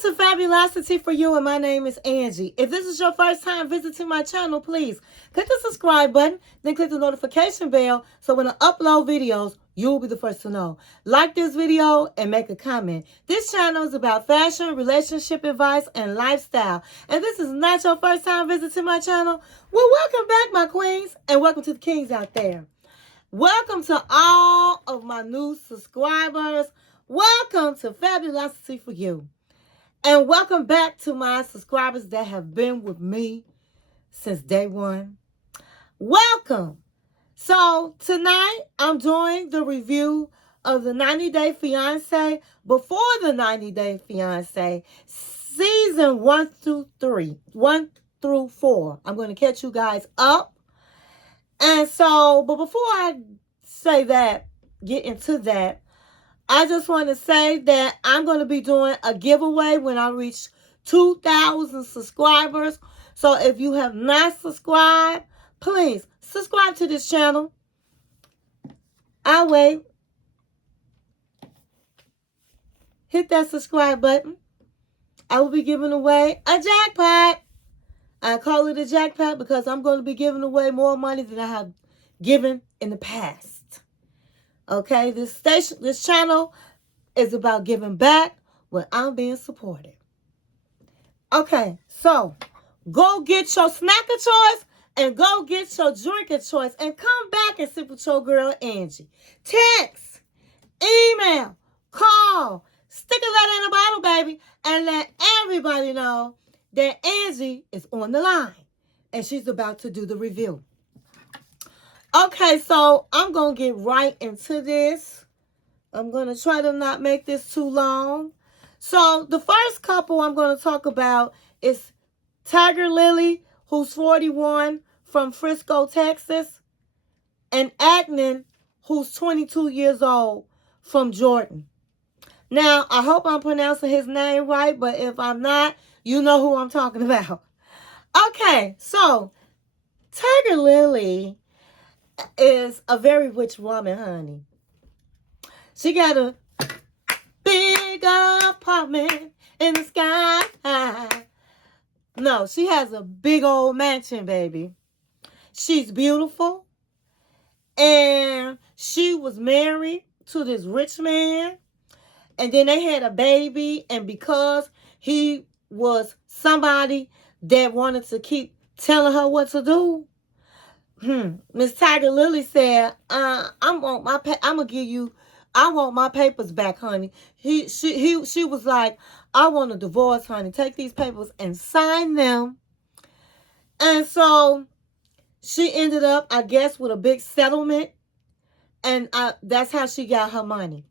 to Fabulosity For You, and my name is Angie. If this is your first time visiting my channel, please click the subscribe button, then click the notification bell so when I upload videos, you'll be the first to know. Like this video and make a comment. This channel is about fashion, relationship advice, and lifestyle. And this is not your first time visiting my channel, well, welcome back, my queens, and welcome to the kings out there. Welcome to all of my new subscribers. Welcome to Fabulosity For You. And welcome back to my subscribers that have been with me since day one. Welcome. So tonight I'm doing the review of the 90-Day Fiancé before the 90-Day Fiancé, season 1 through 4. I'm going to catch you guys up. And so, but before I say that, get into that, I just want to say that I'm going to be doing a giveaway when I reach 2,000 subscribers. So if you have not subscribed, please subscribe to this channel. I'll wait. Hit that subscribe button. I will be giving away a jackpot. I call it a jackpot because I'm going to be giving away more money than I have given in the past. Okay, this channel is about giving back when I'm being supported. Okay, so go get your snack of choice and go get your drink of choice and come back and sit with your girl Angie. Text, email, call, stick a letter in a bottle, baby, and let everybody know that Angie is on the line and she's about to do the review. Okay, so I'm going to get right into this. I'm going to try to not make this too long. So the first couple I'm going to talk about is Tigerlily, who's 41, from Frisco, Texas, and Adnan, who's 22 years old, from Jordan. Now, I hope I'm pronouncing his name right, but if I'm not, you know who I'm talking about. Okay, so Tigerlily is a very rich woman, honey. She got a big apartment in the sky. No, she has a big old mansion, baby. She's beautiful. And she was married to this rich man. And then they had a baby. And because he was somebody that wanted to keep telling her what to do, Miss Tigerlily said, I want my papers back, honey. She was like, I want a divorce, honey. Take these papers and sign them. And so she ended up, I guess, with a big settlement. And that's how she got her money.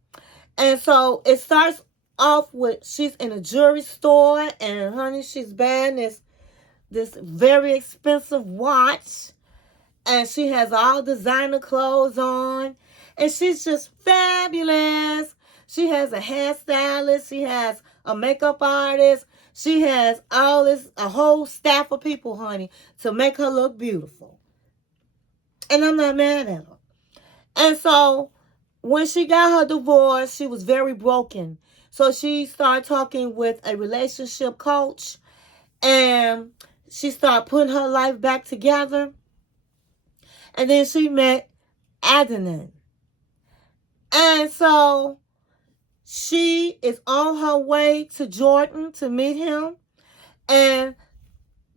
And so it starts off with, she's in a jewelry store. And, honey, she's buying this very expensive watch. And she has all designer clothes on. And she's just fabulous. She has a hairstylist. She has a makeup artist. She has a whole staff of people, honey, to make her look beautiful. And I'm not mad at her. And so when she got her divorce, she was very broken. So she started talking with a relationship coach. And she started putting her life back together. And then she met Adnan. And so she is on her way to Jordan to meet him. And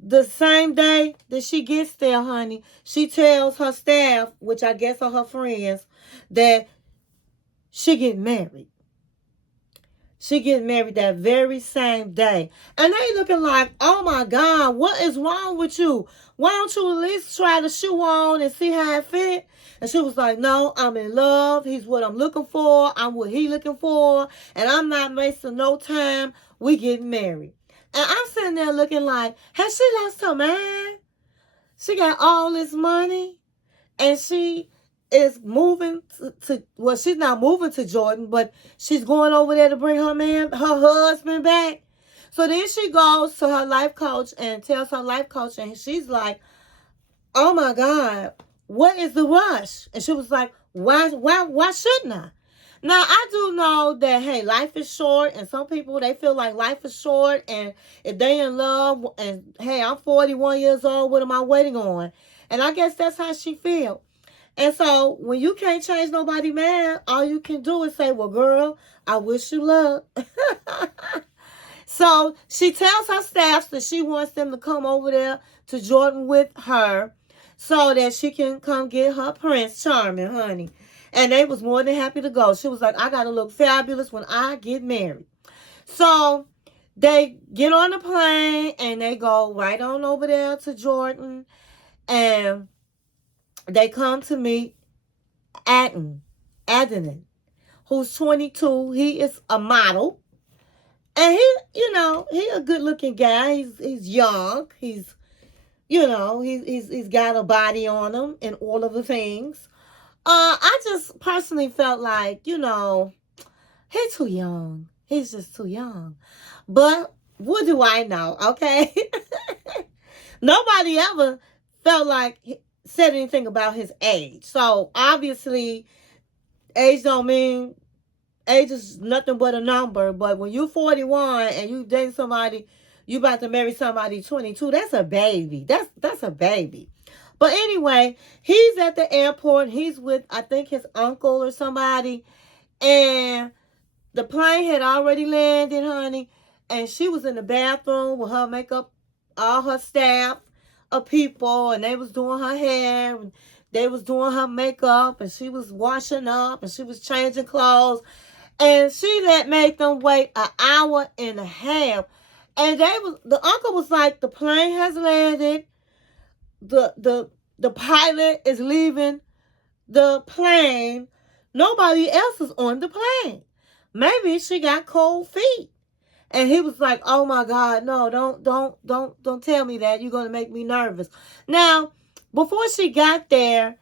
the same day that she gets there, honey, she tells her staff, which I guess are her friends, that she get married. She get married that very same day. And they looking like, oh my God, what is wrong with you? Why don't you at least try the shoe on and see how it fit? And she was like, no, I'm in love. He's what I'm looking for. I'm what he looking for. And I'm not wasting no time. We get married. And I'm sitting there looking like, has she lost her mind? She got all this money. And she is moving well, she's not moving to Jordan, but she's going over there to bring her husband back. So then she goes to her life coach and tells her life coach, and she's like, oh my God, what is the rush? And she was like, why shouldn't I? Now, I do know that, hey, life is short, and some people, they feel like life is short, and if they in love, and hey, I'm 41 years old, what am I waiting on? And I guess that's how she feel. And so, when you can't change nobody, man, all you can do is say, well, girl, I wish you luck. So, she tells her staff that she wants them to come over there to Jordan with her so that she can come get her Prince Charming, honey. And they was more than happy to go. She was like, I got to look fabulous when I get married. So, they get on the plane and they go right on over there to Jordan. And they come to meet Adnan, who's 22. He is a model. And he, he a good looking guy. He's young. He's got a body on him and all of the things. I just personally felt like, he's too young. He's just too young. But what do I know? Okay. Nobody ever felt like said anything about his age. So obviously age don't mean age is nothing but a number. But when you're 41 and you date somebody, you about to marry somebody 22, that's a baby. That's a baby. But anyway, he's at the airport. He's with, I think, his uncle or somebody. And the plane had already landed, honey. And she was in the bathroom with her makeup, all her staff of people. And they was doing her hair. And they was doing her makeup. And she was washing up. And she was changing clothes. And she that made them wait an hour and a half. And the uncle was like, the plane has landed. The pilot is leaving the plane. Nobody else is on the plane. Maybe she got cold feet. And he was like, oh my God, no, don't tell me that. You're gonna make me nervous. Now, before she got there,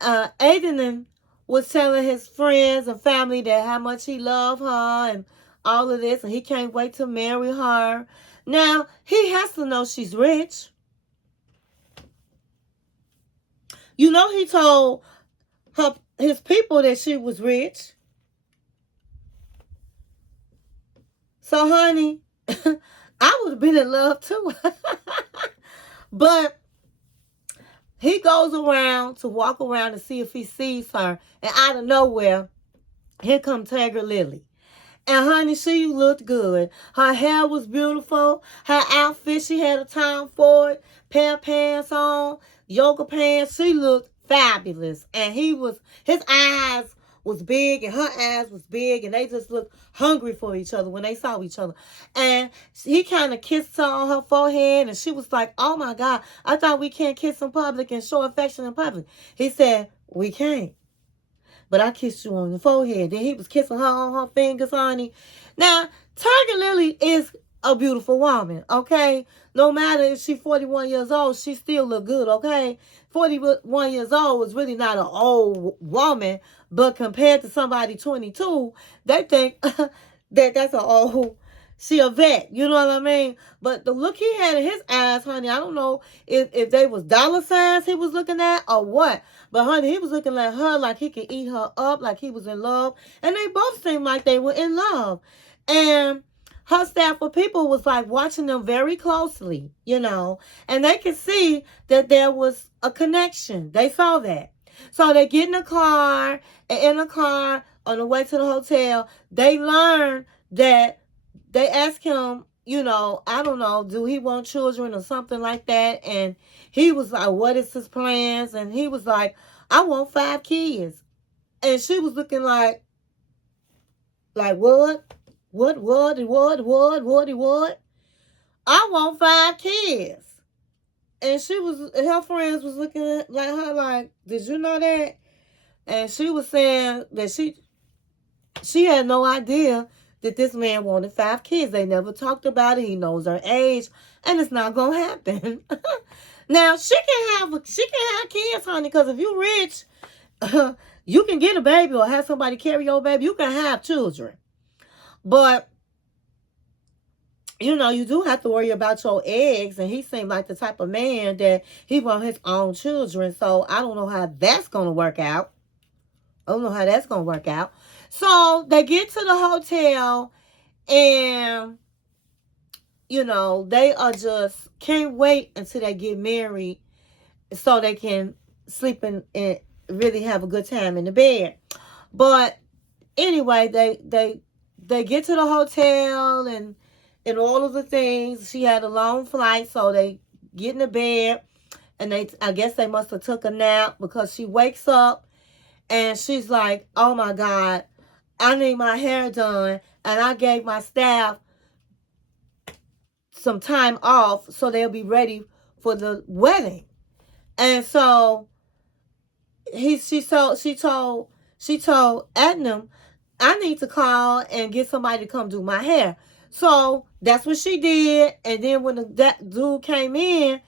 Adnan was telling his friends and family that how much he loved her and all of this, and he can't wait to marry her. Now, he has to know she's rich. He told his people that she was rich. So, honey, I would have been in love too. But he goes around to walk around to see if he sees her. And out of nowhere, here comes Tigerlily. And honey, she looked good. Her hair was beautiful. Her outfit, she had a time for it. Pair of pants on, yoga pants. She looked fabulous. And his eyes was big and her eyes was big. And they just looked hungry for each other when they saw each other. And he kind of kissed her on her forehead. And she was like, oh my God, I thought we can't kiss in public and show affection in public. He said, we can't. But I kissed you on the forehead. Then he was kissing her on her fingers, honey. Now, Tigerlily is a beautiful woman, okay? No matter if she's 41 years old, she still look good, okay? 41 years old is really not an old woman, but compared to somebody 22, they think that that's an old... She a vet, you know what I mean? But the look he had in his eyes, honey, I don't know if they was dollar signs he was looking at or what. But, honey, he was looking at her like he could eat her up, like he was in love. And they both seemed like they were in love. And her staff of people was, like, watching them very closely, And they could see that there was a connection. They saw that. So they get in a car, and in a car on the way to the hotel, they learned that they asked him, I don't know, do he want children or something like that? And he was like, what is his plans? And he was like, I want 5 kids. And she was looking like what? What? I want 5 kids. And her friends was looking at her like, did you know that? And she was saying that she had no idea that this man wanted 5 kids. They never talked about it. He knows her age, and it's not gonna happen. Now she can have kids, honey, because if you're rich, you can get a baby or have somebody carry your baby. You can have children, but you do have to worry about your eggs. And he seemed like the type of man that he wants his own children. So I don't know how that's gonna work out. So they get to the hotel and, they are just can't wait until they get married so they can sleep and really have a good time in the bed. But anyway, they get to the hotel and all of the things. She had a long flight, so they get in the bed and I guess they must have took a nap because she wakes up and she's like, "Oh my God, I need my hair done," and I gave my staff some time off so they'll be ready for the wedding. And so she told Adnan, "I need to call and get somebody to come do my hair." So that's what she did. And then when that dude came in,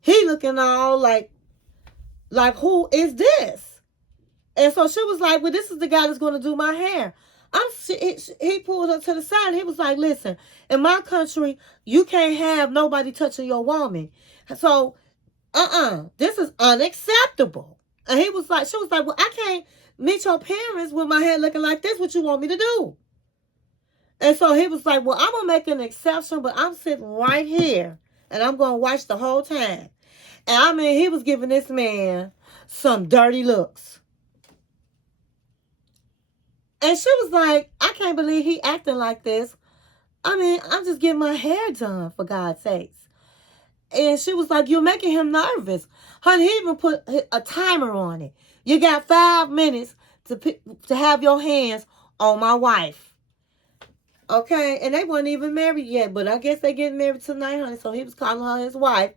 he looking all like who is this? And so she was like, "Well, this is the guy that's going to do my hair." He pulled her to the side. He was like, "Listen, in my country, you can't have nobody touching your woman. So, this is unacceptable." And she was like, "Well, I can't meet your parents with my hair looking like this. What you want me to do?" And so he was like, "Well, I'm going to make an exception, but I'm sitting right here and I'm going to watch the whole time." And I mean, he was giving this man some dirty looks. And she was like, "I can't believe he acting like this. I mean, I'm just getting my hair done, for God's sakes." And she was like, "You're making him nervous." Honey, he even put a timer on it. "You got 5 minutes to have your hands on my wife." Okay, and they weren't even married yet, but I guess they getting married tonight, honey. So he was calling her his wife.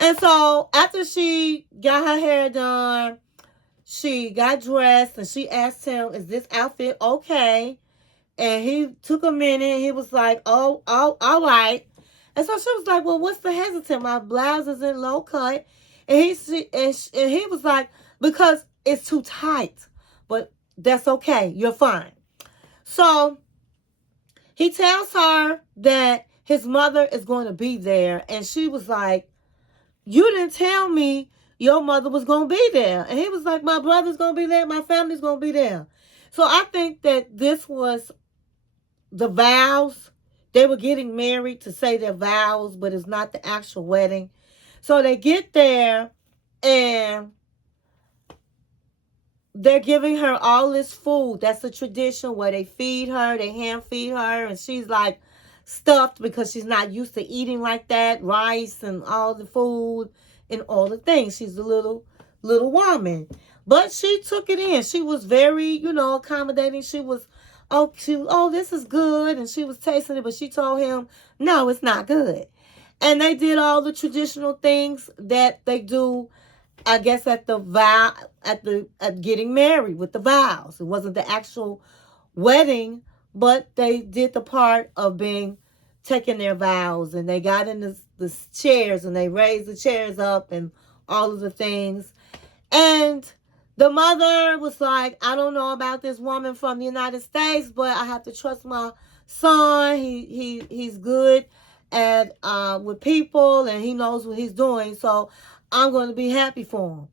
And so after she got her hair done, she got dressed and she asked him, "Is this outfit okay?" And he took a minute. He was like, "Oh, all right." And so she was like, "Well, what's the hesitant? My blouse is in low cut." And he was like, "Because it's too tight. But that's okay. You're fine." So he tells her that his mother is going to be there. And she was like, "You didn't tell me your mother was going to be there." And he was like, "My brother's going to be there. My family's going to be there." So I think that this was the vows. They were getting married to say their vows, but it's not the actual wedding. So they get there and they're giving her all this food. That's a tradition where they feed her, they hand feed her, and she's like stuffed because she's not used to eating like that. Rice and all the food and all the things. She's a little woman. But she took it in. She was very, accommodating. She was, oh, this is good. And she was tasting it, but she told him, "No, it's not good." And they did all the traditional things that they do, I guess, at getting married with the vows. It wasn't the actual wedding, but they did the part of taking their vows, and they got in the chairs and they raised the chairs up and all of the things. And the mother was like, "I don't know about this woman from the United States, but I have to trust my son. He's good at with people, and he knows what he's doing. So I'm going to be happy for him."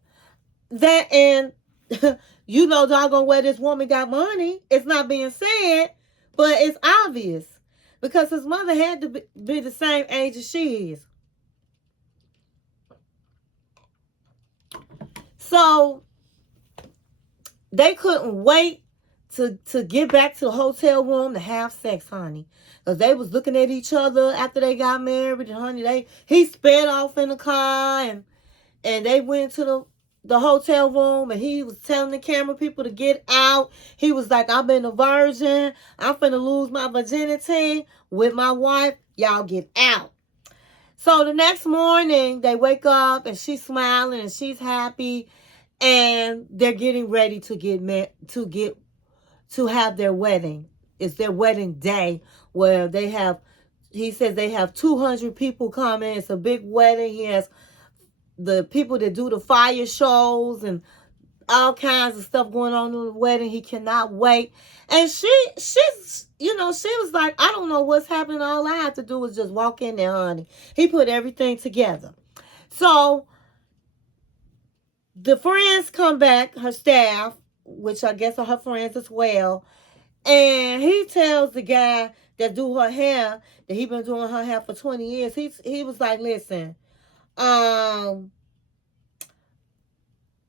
That and doggone where this woman got money. It's not being said, but it's obvious because his mother had to be the same age as she is. So they couldn't wait to get back to the hotel room to have sex, honey. Because they was looking at each other after they got married. And, honey, he sped off in the car and they went to the hotel room and he was telling the camera people to get out. He was like, "I've been a virgin. I'm finna lose my virginity with my wife. Y'all get out." So the next morning they wake up and she's smiling and she's happy. And they're getting ready to have their wedding. It's their wedding day where he says they have 200 people coming. It's a big wedding. He has the people that do the fire shows and all kinds of stuff going on in the wedding. He cannot wait. And she was like, "I don't know what's happening. All I have to do is just walk in there, honey." He put everything together. So the friends come back, her staff, which I guess are her friends as well. And he tells the guy that do her hair, that he been doing her hair for 20 years. He was like, listen, I'm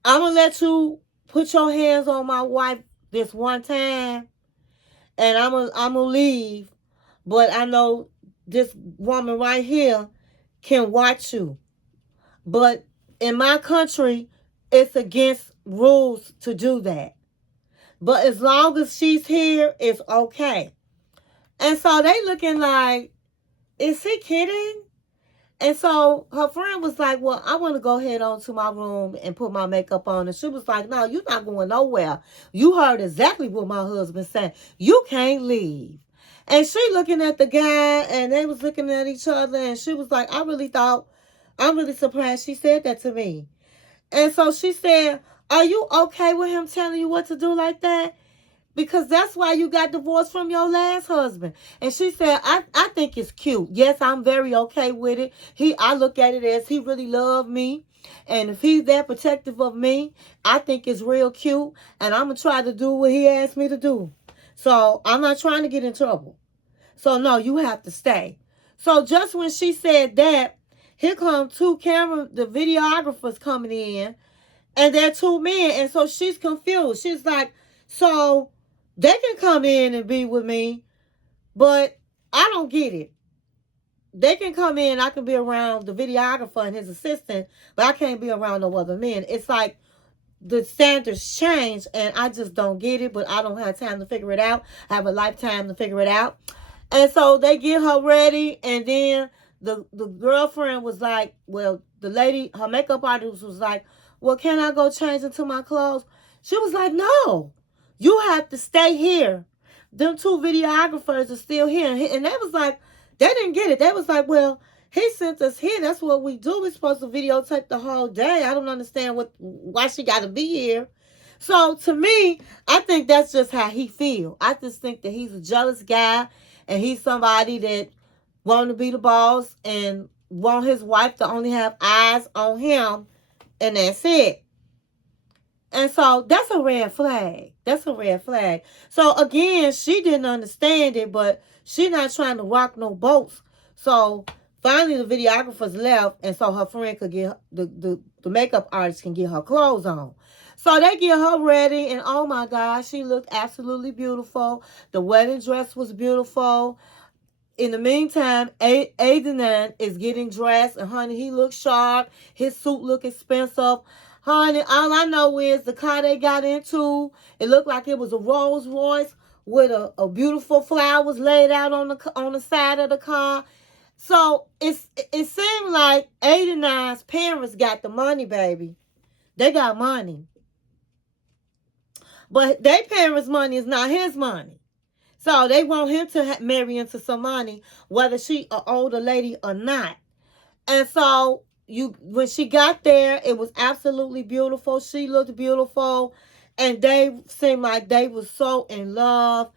gonna let you put your hands on my wife this one time, and I'm gonna leave. But I know this woman right here can watch you. But in my country, it's against rules to do that. But as long as she's here, it's okay. And so they looking like, is he kidding? And so her friend was like, well, I want to go head on to my room and put my makeup on. And she was like, no, you're not going nowhere. You heard exactly what my husband said. You can't leave. And she looking at the guy, and they was looking at each other, and she was like, I'm really surprised she said that to me. And so she said, are you okay with him telling you what to do like that? Because that's why you got divorced from your last husband. And she said, I think it's cute. Yes, I'm very okay with it. I look at it as he really loved me. And if he's that protective of me, I think it's real cute. And I'm going to try to do what he asked me to do. So I'm not trying to get in trouble. So no, you have to stay. So just when she said that, here come the videographers coming in. And they're two men. And so she's confused. She's like, so they can come in and be with me, but I don't get it. They can come in, I can be around the videographer and his assistant, but I can't be around no other men. It's like the standards change, and I just don't get it, but I don't have time to figure it out. I have a lifetime to figure it out. And so they get her ready, and then the girlfriend was like, well, the lady, her makeup artist was like, well, can I go change into my clothes? She was like, no, you have to stay here. Them two videographers are still here. And they was like, they didn't get it. They was like, well, he sent us here. That's what we do. We're supposed to videotape the whole day. I don't understand why she got to be here. So to me, I think that's just how he feel. I just think that he's a jealous guy, and he's somebody that want to be the boss and want his wife to only have eyes on him, and that's it. And so that's a red flag. That's a red flag. So again, she didn't understand it, but she not trying to rock no boats. So finally the videographers left, and so her friend could get the makeup artist can get her clothes on. So they get her ready, and oh my gosh, she looked absolutely beautiful. The wedding dress was beautiful. In the meantime, Adnan is getting dressed, and honey, he looks sharp. His suit look expensive. Honey, all I know is the car they got into, it looked like it was a Rolls Royce with a beautiful flowers laid out on the side of the car. So it seemed like Adnan's parents got the money, baby. They got money. But their parents' money is not his money. So they want him to marry into some money, whether she an older lady or not. And so when she got there, it was absolutely beautiful. She looked beautiful, and they seemed like they were so in love.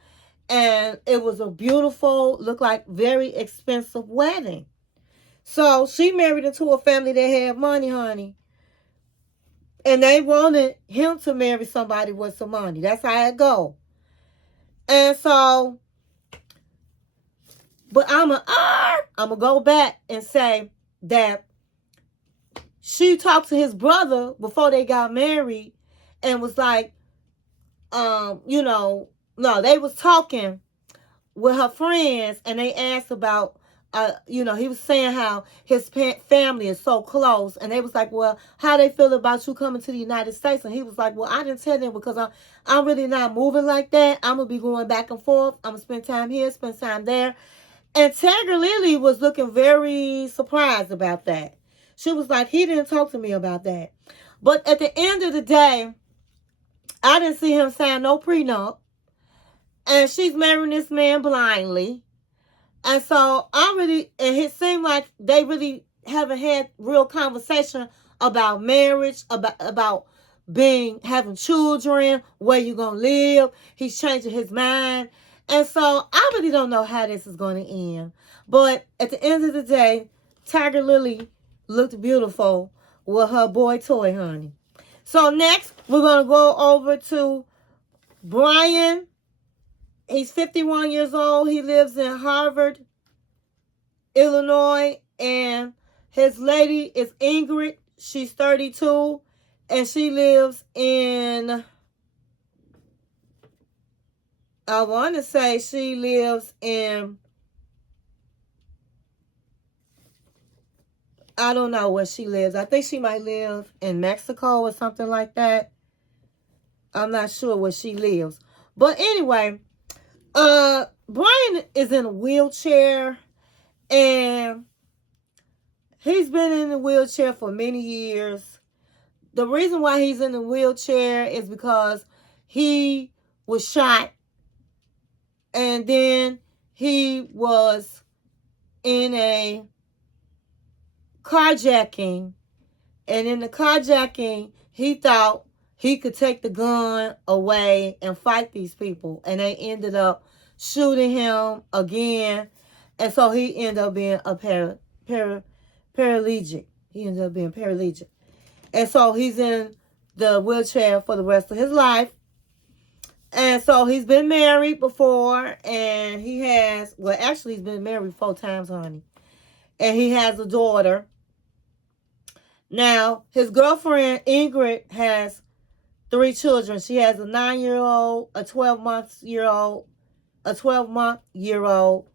And it was a beautiful, looked like very expensive wedding. So she married into a family that had money, honey. And they wanted him to marry somebody with some money. That's how it go. And so, but I'm gonna go back and say that she talked to his brother before they got married, and was like, no, they was talking with her friends, and they asked about, he was saying how his family is so close, and they was like, well, how they feel about you coming to the United States? And he was like, well, I didn't tell them, because I'm really not moving like that. I'm gonna be going back and forth. I'm gonna spend time here, spend time there. And Tigerlily was looking very surprised about that. She was like, he didn't talk to me about that. But at the end of the day, I didn't see him sign no prenup. And she's marrying this man blindly. And so and it seemed like they really haven't had real conversation about marriage, about having children, where you gonna live. He's changing his mind. And so I really don't know how this is going to end. But at the end of the day, Tigerlily looked beautiful with her boy toy, honey. So next, we're going to go over to Brian. He's 51 years old. He lives in Harvard, Illinois. And his lady is Ingrid. She's 32. And she lives in, I want to say she lives in, I don't know where she lives. I think she might live in Mexico or something like that. I'm not sure where she lives. But anyway, Brian is in a wheelchair, and he's been in the wheelchair for many years. The reason why he's in the wheelchair is because he was shot, and then he was in a carjacking, and in the carjacking, he thought he could take the gun away and fight these people, and they ended up shooting him again, and so he ended up being a paralytic. He ended up being paralytic, and so he's in the wheelchair for the rest of his life. And so he's been married before, and he has, well, actually he's been married 4 times, honey, and he has a daughter. Now, his girlfriend, Ingrid, has 3 children. She has a 9-year-old, a 12-month-year-old, a 12-month-year-old,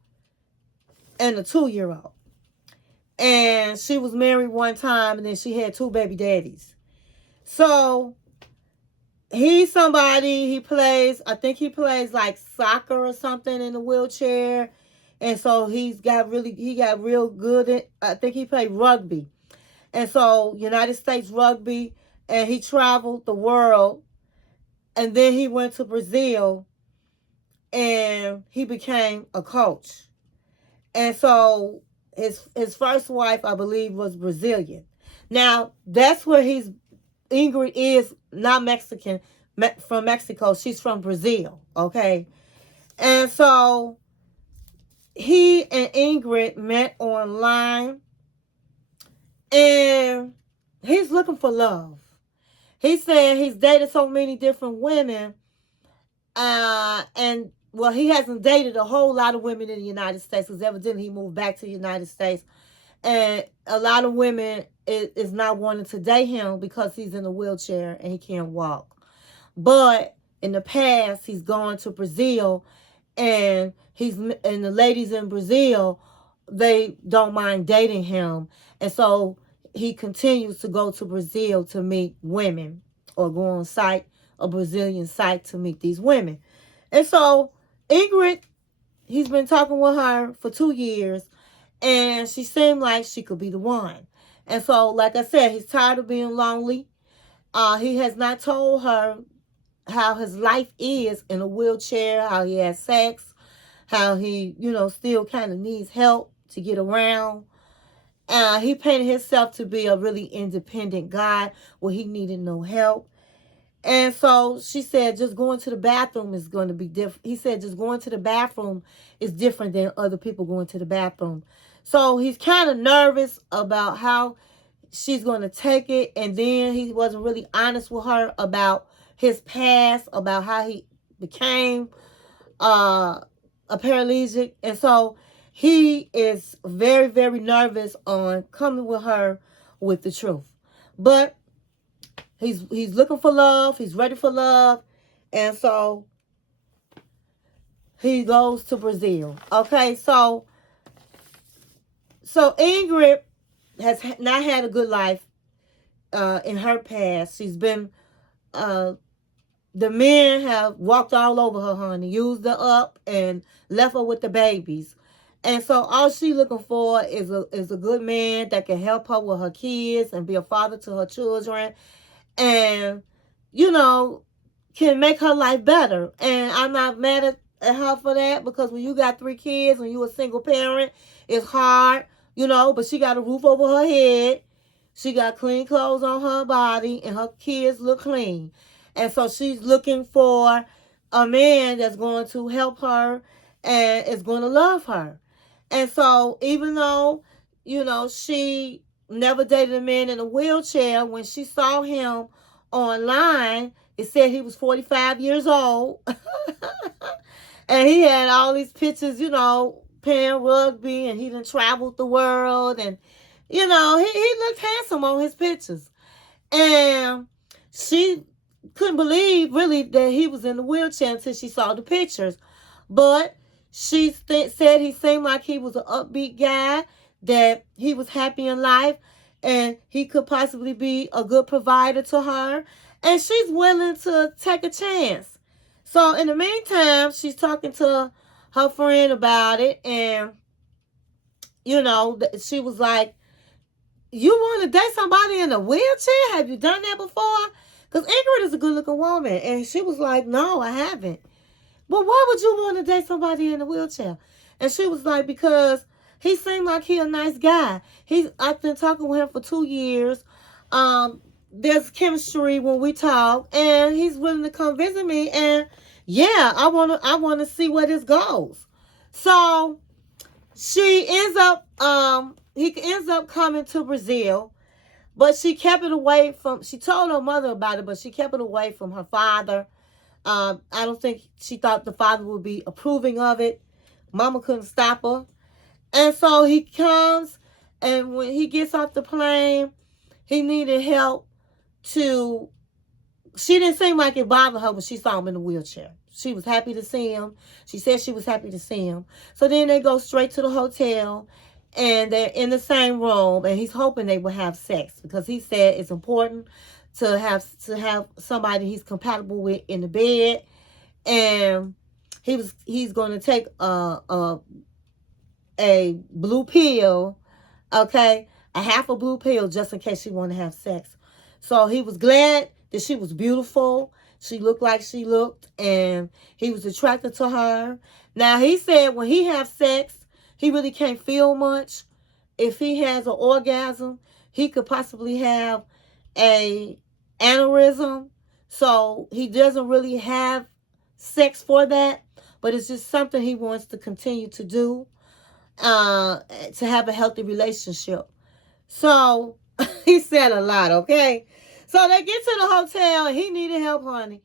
and a 2-year-old. And she was married one time, and then she had 2 baby daddies. So, he's somebody, I think he plays like soccer or something in a wheelchair. And so he got real good at, I think he played rugby. And so, United States rugby, and he traveled the world. And then he went to Brazil, and he became a coach. And so, his first wife, I believe, was Brazilian. Now, that's where Ingrid is not Mexican, from Mexico. She's from Brazil, okay? And so, he and Ingrid met online, and he's looking for love. He said he's dated so many different women, and well, he hasn't dated a whole lot of women in the United States, because evidently he moved back to the United States, and a lot of women is not wanting to date him because he's in a wheelchair and he can't walk. But in the past, he's gone to Brazil, and the ladies in Brazil, they don't mind dating him, and so he continues to go to Brazil to meet women, or go on site, a Brazilian site, to meet these women. And so Ingrid, he's been talking with her for 2 years, and she seemed like she could be the one. And so, like I said, he's tired of being lonely. He has not told her how his life is in a wheelchair, how he has sex, how he, still kind of needs help to get around. He painted himself to be a really independent guy where he needed no help. And so she said just going to the bathroom is going to be different. He said just going to the bathroom is different than other people going to the bathroom. So he's kind of nervous about how she's going to take it. And then he wasn't really honest with her about his past, about how he became a paralytic. And so he is very, very nervous on coming with her with the truth. But he's looking for love. He's ready for love. And so he goes to Brazil. Okay, so Ingrid has not had a good life in her past. She's been, the men have walked all over her, honey, used her up and left her with the babies. And so all she's looking for is a good man that can help her with her kids and be a father to her children, and, can make her life better. And I'm not mad at her for that, because when you got 3 kids, when you a single parent, it's hard, but she got a roof over her head. She got clean clothes on her body, and her kids look clean. And so she's looking for a man that's going to help her and is going to love her. And so even though, she never dated a man in a wheelchair, when she saw him online, it said he was 45 years old. And he had all these pictures, playing rugby, and he done traveled the world. And, he looked handsome on his pictures. And she couldn't believe, really, that he was in the wheelchair until she saw the pictures. But she said he seemed like he was an upbeat guy, that he was happy in life, and he could possibly be a good provider to her. And she's willing to take a chance. So in the meantime, she's talking to her friend about it. And, she was like, you want to date somebody in a wheelchair? Have you done that before? Because Ingrid is a good-looking woman. And she was like, no, I haven't. But why would you want to date somebody in a wheelchair? And she was like, because he seemed like he a nice guy. I've been talking with him for 2 years. There's chemistry when we talk, and he's willing to come visit me. And yeah, I wanna see where this goes. So he ends up coming to Brazil, but she kept it away from. She told her mother about it, but she kept it away from her father. I don't think she thought the father would be approving of it. Mama couldn't stop her. And so he comes, and when he gets off the plane, he needed help to... She didn't seem like it bothered her when she saw him in the wheelchair. She was happy to see him. She said she was happy to see him. So then they go straight to the hotel, and they're in the same room, and he's hoping they will have sex, because he said it's important to have somebody he's compatible with in the bed. And he's going to take a blue pill, okay, a half a blue pill, just in case she want to have sex. So he was glad that she was beautiful. She looked like she looked, and he was attracted to her. Now, he said when he have sex, he really can't feel much. If he has an orgasm, he could possibly have a aneurysm. So he doesn't really have sex for that, but it's just something he wants to continue to do, to have a healthy relationship. So he said a lot, okay? So they get to the hotel, and he needed help, honey.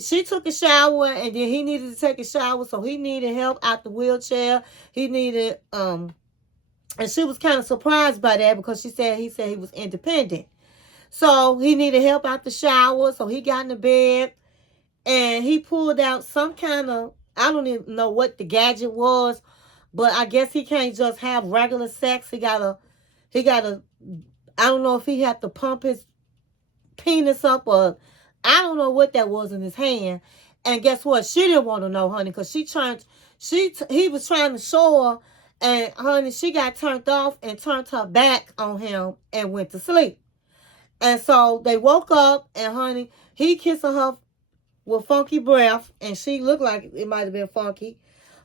She took a shower, and then he needed to take a shower, so he needed help out the wheelchair. He needed, and she was kind of surprised by that, because he said he was independent. So he needed help out the shower, so he got in the bed, and he pulled out some kind of, I don't even know what the gadget was, but I guess he can't just have regular sex. He gotta, I don't know if he had to pump his penis up, or I don't know what that was in his hand. And guess what? She didn't want to know, honey, because he was trying to show her, and honey, she got turned off and turned her back on him and went to sleep. And so they woke up, and honey, he kissing her with funky breath, and she looked like it might have been funky.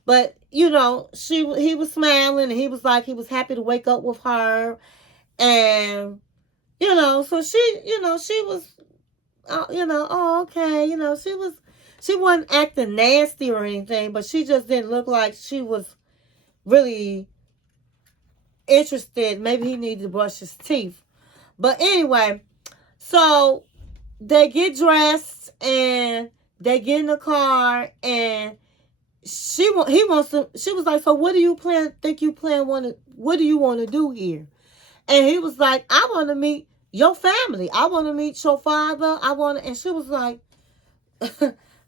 But, he was smiling, and he was like, he was happy to wake up with her. And, so she was, oh, okay. She wasn't acting nasty or anything, but she just didn't look like she was really interested. Maybe he needed to brush his teeth. But anyway, so they get dressed, and they get in the car, and she was like, so what do you what do you want to do here? And he was like, I want to meet your family. I want to meet your father. And she was like,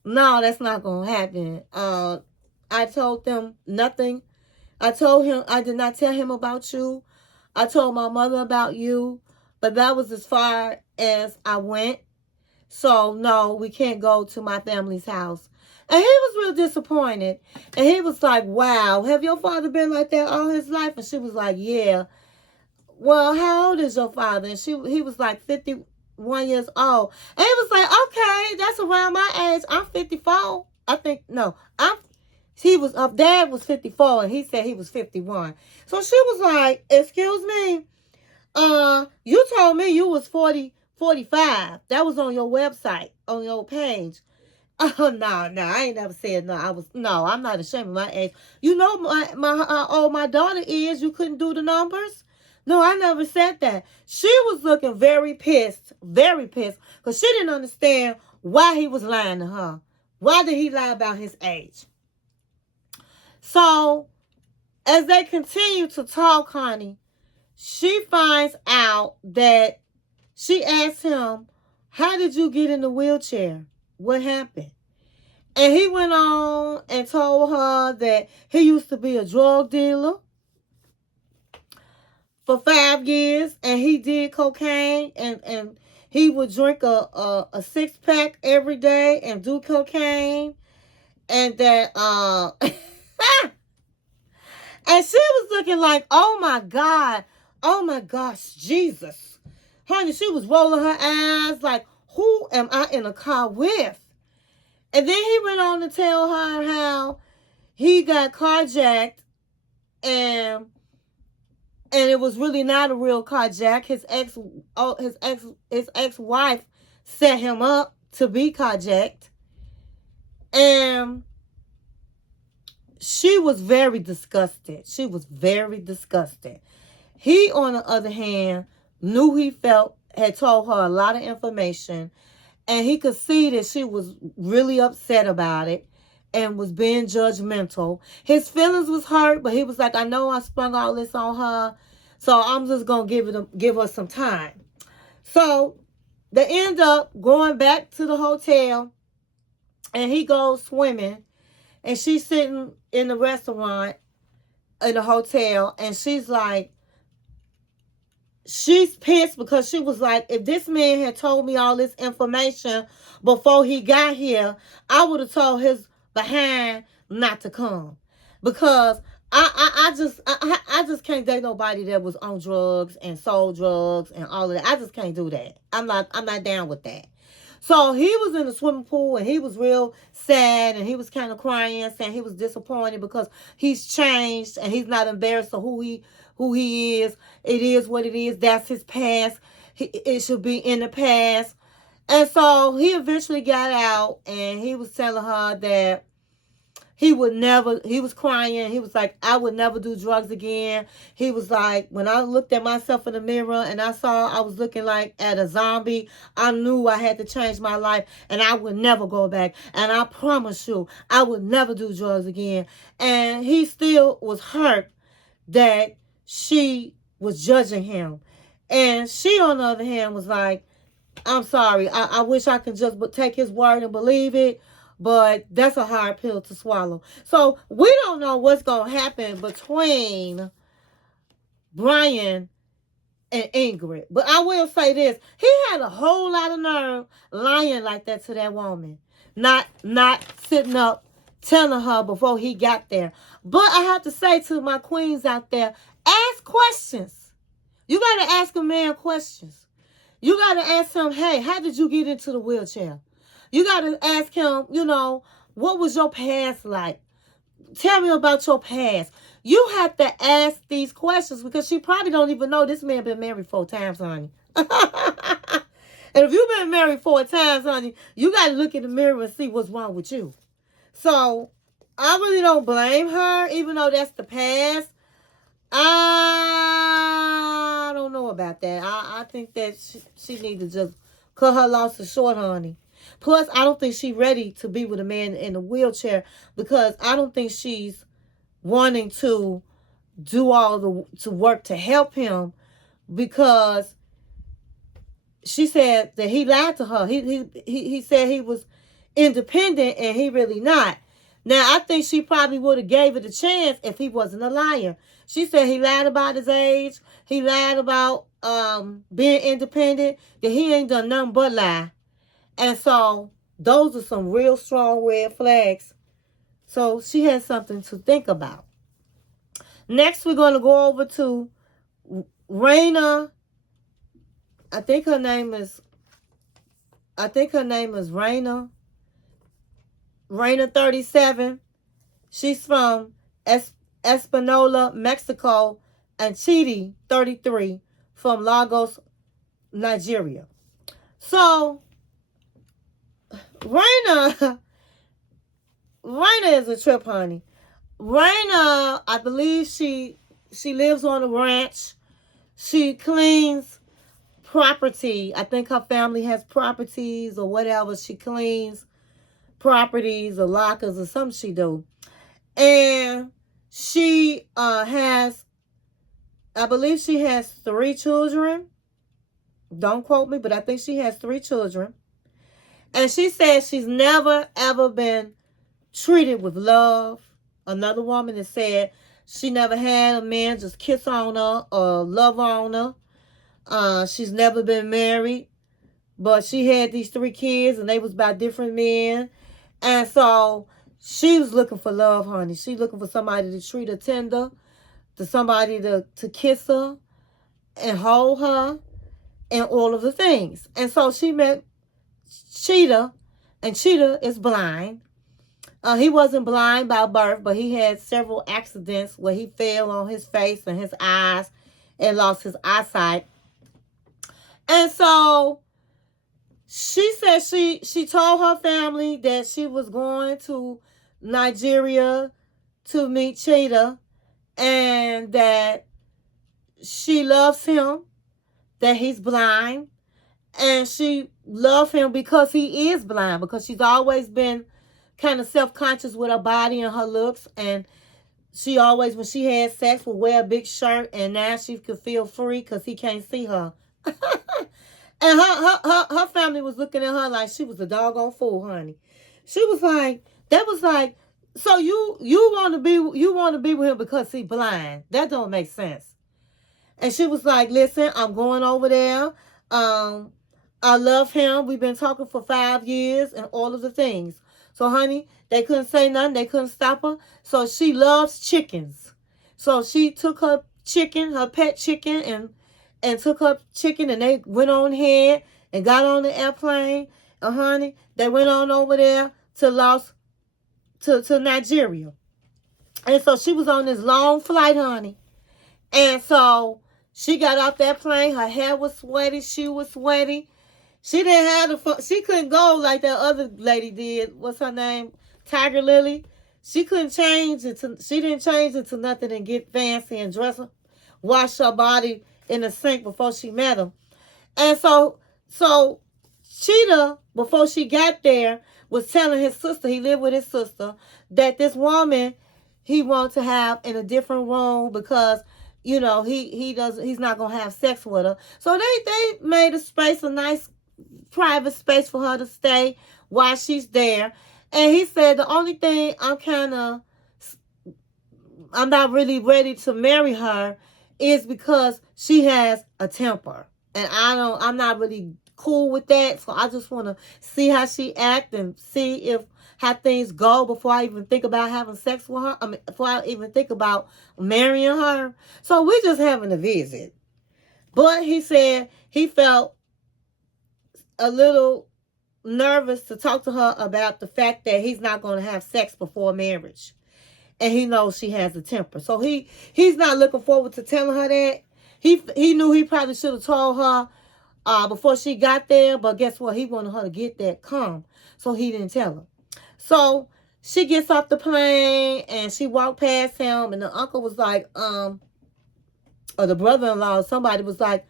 no, that's not going to happen. I told them nothing. I did not tell him about you. I told my mother about you, but that was as far as I went. So, no, we can't go to my family's house. And he was real disappointed. And he was like, wow, have your father been like that all his life? And she was like, yeah. Well, how old is your father? And he was like 51 years old. And he was like, okay, that's around my age. I'm 54. I think, no, Dad was 54, and he said he was 51. So she was like, excuse me, you told me you was 45. That was on your website, on your page. Oh, no, I ain't never said no. I'm not ashamed of my age. You know how old my daughter is. You couldn't do the numbers. No, I never said that. She was looking very pissed, because she didn't understand why he was lying to her. Why did he lie about his age? So, as they continue to talk, honey, she finds out that she asked him, how did you get in the wheelchair? What happened? And he went on and told her that he used to be a drug dealer for 5 years, and he did cocaine, and he would drink a 6-pack every day and do cocaine, and that and she was looking like, oh my God, oh my gosh, Jesus. Honey, she was rolling her eyes like, who am I in a car with? And then he went on to tell her how he got carjacked, and it was really not a real carjack. His ex-wife set him up to be carjacked. And she was very disgusted. She was very disgusted. He, on the other hand, knew had told her a lot of information, and he could see that she was really upset about it and was being judgmental. His feelings was hurt, but he was like, I know I sprung all this on her, so I'm just going to give her some time. So they end up going back to the hotel, and he goes swimming, and she's sitting in the restaurant in the hotel, and she's like, she's pissed because she was like, if this man had told me all this information before he got here, I would have told his behind not to come. Because I just can't date nobody that was on drugs and sold drugs and all of that. I just can't do that. I'm not down with that. So he was in the swimming pool, and he was real sad, and he was kind of crying, saying he was disappointed because he's changed and he's not embarrassed of who he is. It is what it is. That's his past. It should be in the past. And so he eventually got out, and he was telling her that he was crying. He was like, I would never do drugs again. He was like, when I looked at myself in the mirror and I saw I was looking like at a zombie, I knew I had to change my life, and I would never go back. And I promise you, I would never do drugs again. And he still was hurt that she was judging him. And she, on the other hand, was like, I'm sorry. I wish I could just take his word and believe it, but that's a hard pill to swallow. So we don't know what's going to happen between Brian and Ingrid. But I will say this. He had a whole lot of nerve lying like that to that woman. Not sitting up telling her before he got there. But I have to say to my queens out there, ask questions. You got to ask a man questions. You got to ask him, hey, how did you get into the wheelchair? You got to ask him, what was your past like? Tell me about your past. You have to ask these questions because she probably don't even know this man been married 4 times, honey. And if you've been married 4 times, honey, you got to look in the mirror and see what's wrong with you. So I really don't blame her, even though that's the past. I don't know about that. I think that she needs to just cut her losses short, honey. Plus, I don't think she's ready to be with a man in a wheelchair because I don't think she's wanting to do all to work to help him because she said that he lied to her. He said he was independent and he really not. Now, I think she probably would have gave it a chance if he wasn't a liar. She said he lied about his age. He lied about being independent. That he ain't done nothing but lie. And so those are some real strong red flags. So she has something to think about. Next, we're going to go over to Raina. I think her name is Raina. Raina 37. She's from Espanola, Mexico. And Titi 33 from Lagos, Nigeria. So Raina is a trip, honey. Raina, I believe she lives on a ranch. She cleans property. I think her family has properties or whatever. She cleans properties or lockers or something she do. And she has, I believe she has 3 children. Don't quote me, but I think she has 3 children. And she says she's never, ever been treated with love. Another woman has said she never had a man just kiss on her or love on her. She's never been married, but she had these 3 kids and they was by different men. And so she was looking for love, honey. She looking for somebody to treat her tender, to somebody to kiss her and hold her and all of the things. And so she met Cheetah, and Cheetah is blind. He wasn't blind by birth, but he had several accidents where he fell on his face and his eyes and lost his eyesight. And so she said she told her family that she was going to Nigeria to meet Cheetah and that she loves him, that he's blind, and she loves him because he is blind, because she's always been kind of self-conscious with her body and her looks, and she always, when she had sex, would wear a big shirt, and now she could feel free because he can't see her. And her family was looking at her like she was a doggone fool, honey. She was like, that was like, so you want to be with him because he's blind. That don't make sense. And she was like, listen, I'm going over there. I love him. We've been talking for 5 years and all of the things. So, honey, they couldn't say nothing. They couldn't stop her. So she loves chickens. So she took her chicken, her pet chicken, and took her chicken, and they went on ahead and got on the airplane. And, honey, they went on over there to Nigeria. And so she was on this long flight, honey. And so she got off that plane. Her hair was sweaty. She was sweaty. She didn't have she couldn't go like that other lady did. What's her name? Tigerlily. She didn't change it to nothing and get fancy and dress her, wash her body in the sink before she met him. And so Cheetah, before she got there, was telling his sister, he lived with his sister, that this woman he wants to have in a different room because, you know, he's not gonna have sex with her. So they made a space, a nice private space for her to stay while she's there. And he said the only thing I'm not really ready to marry her is because she has a temper. And I'm not really cool with that. So I just want to see how she act and see how things go before I even think about having sex with her. Before I even think about marrying her. So we're just having a visit. But he said he felt a little nervous to talk to her about the fact that he's not going to have sex before marriage. And he knows she has a temper. So he's not looking forward to telling her that. He knew he probably should have told her before she got there. But guess what? He wanted her to get that calm. So he didn't tell her. So she gets off the plane and she walked past him. And the uncle was like, or the brother-in-law, somebody was like,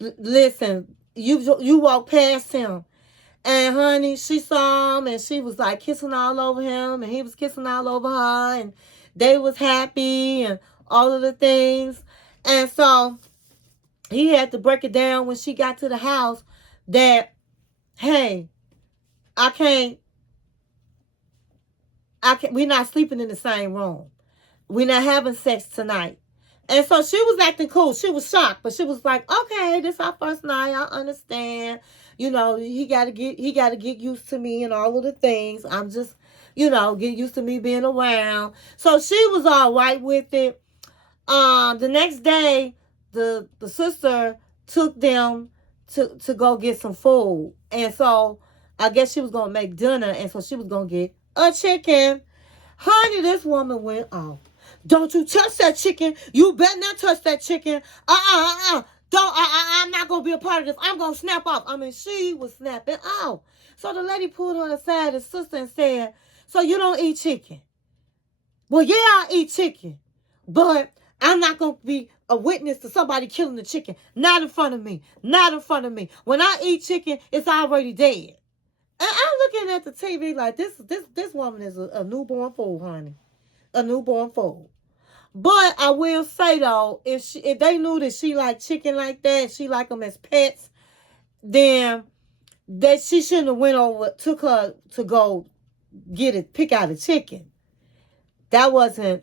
listen, you walk past him. And, honey, she saw him, and she was, like, kissing all over him, and he was kissing all over her, and they was happy, and all of the things. And so he had to break it down when she got to the house that, hey, we're not sleeping in the same room. We're not having sex tonight. And so she was acting cool. She was shocked, but she was like, okay, this is our first night. I understand. You know, he gotta get used to me and all of the things. I'm just, get used to me being around. So she was all right with it. The next day, the sister took them to go get some food. And so I guess she was gonna make dinner, and so she was gonna get a chicken. Honey, this woman went off. Don't you touch that chicken. You better not touch that chicken. Don't. I'm not going to be a part of this. I'm going to snap off. I mean, she was snapping off. So the lady pulled her aside, his sister, and said, so you don't eat chicken? Well, yeah, I eat chicken. But I'm not going to be a witness to somebody killing the chicken. Not in front of me. Not in front of me. When I eat chicken, it's already dead. And I'm looking at the TV like this woman is a newborn fool, honey. A newborn fool. But I will say though, if they knew that she liked chicken like that, she liked them as pets, then that she shouldn't have went over, took her to go pick out a chicken. That wasn't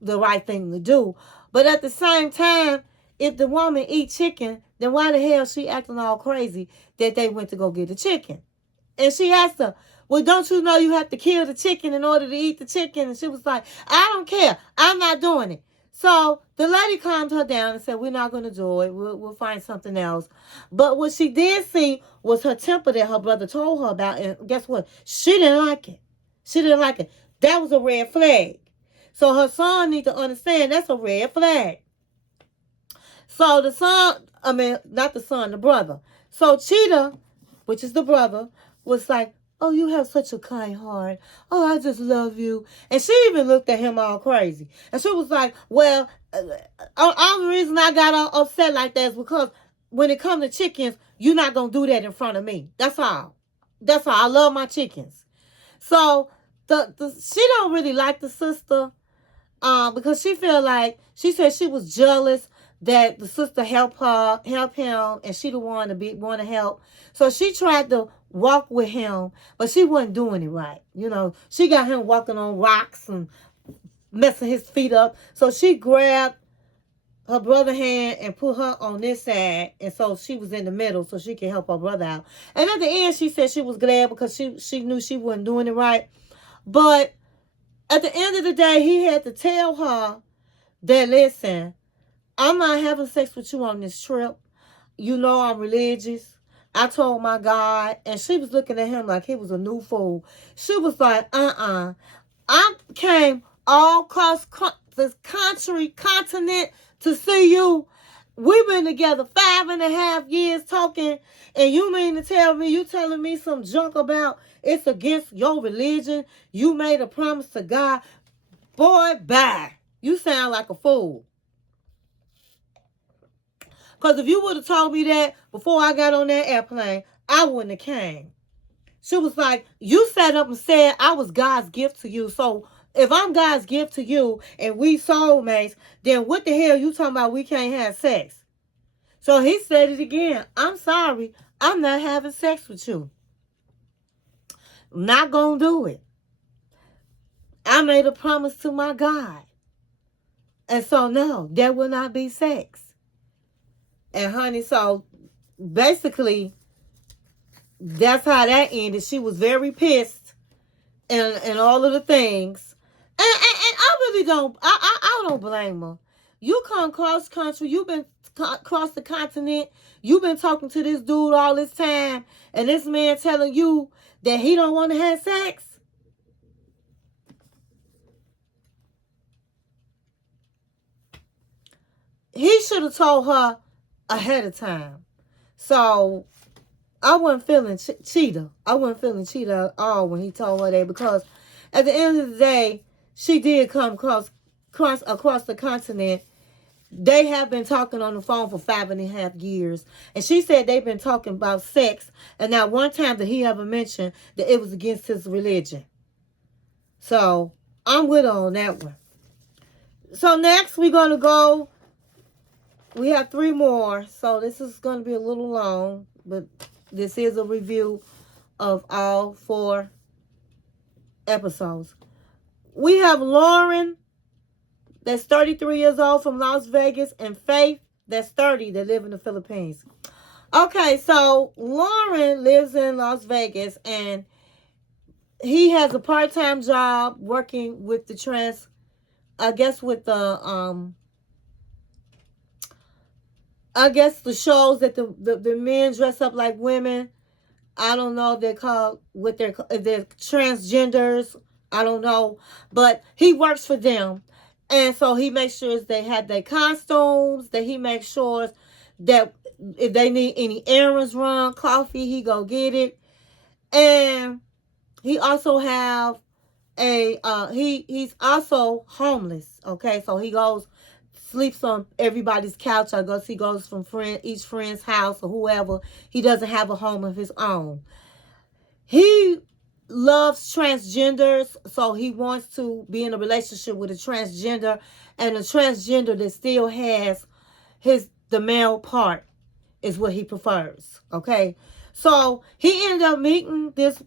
the right thing to do. But at the same time, if the woman eat chicken, then why the hell she acting all crazy that they went to go get the chicken? And she asked her, well, don't you know you have to kill the chicken in order to eat the chicken? And she was like, I don't care. I'm not doing it. So the lady calmed her down and said, we're not going to do it. We'll find something else. But what she did see was her temper that her brother told her about. And guess what? She didn't like it. She didn't like it. That was a red flag. So her son needs to understand that's a red flag. So the son, not the son, the brother. So Cheetah, which is the brother, was like, oh, you have such a kind heart. Oh, I just love you. And she even looked at him all crazy. And she was like, well, all the reason I got upset like that is because when it comes to chickens, you're not going to do that in front of me. That's all. That's all. I love my chickens. So she don't really like the sister because she feel like, she said she was jealous that the sister help him, and she the one to want to help. So she tried to walk with him, but she wasn't doing it right. You know, she got him walking on rocks and messing his feet up. So she grabbed her brother's hand and put her on this side, and so she was in the middle so she could help her brother out. And at the end, she said she was glad because she knew she wasn't doing it right. But at the end of the day, he had to tell her that, listen, I'm not having sex with you on this trip. You know I'm religious. I told my God. And she was looking at him like he was a new fool. She was like, I came all across this continent to see you. We've been together 5.5 years talking. And you mean to tell me, you telling me some junk about it's against your religion? You made a promise to God. Boy, bye. You sound like a fool. Because if you would have told me that before I got on that airplane, I wouldn't have came. She was like, you sat up and said I was God's gift to you. So if I'm God's gift to you and we soulmates, then what the hell you talking about we can't have sex? So he said it again. I'm sorry. I'm not having sex with you. I'm not going to do it. I made a promise to my God. And so no, there will not be sex. And honey, so basically, that's how that ended. She was very pissed and all of the things. And I really don't, I don't blame her. You come cross country, you've been across the continent, you've been talking to this dude all this time, and this man telling you that he don't want to have sex. He should have told her ahead of time. So I wasn't feeling Cheetah. I wasn't feeling Cheetah at all when he told her that, because at the end of the day, she did come across the continent. They have been talking on the phone for 5.5 years. And she said they've been talking about sex. And not one time did he ever mention that it was against his religion. So I'm with her on that one. So next we're going to go. We have 3 more. So this is going to be a little long. But this is a review of all 4 episodes. We have Lauren, that's 33 years old, from Las Vegas, and Faith, that's 30, that live in the Philippines. Okay, so Lauren lives in Las Vegas, and he has a part-time job working with the the shows that the men dress up like women. I don't know if they're called, if they're transgenders. I don't know. But he works for them. And so he makes sure they have their costumes, that he makes sure that if they need any errands run, coffee, he go get it. And he also have he's also homeless. Okay, so he goes sleeps on everybody's couch. I guess he goes from each friend's house or whoever. He doesn't have a home of his own. He loves transgenders, so he wants to be in a relationship with a transgender, and a transgender that still has the male part is what he prefers. Okay, so he ended up meeting this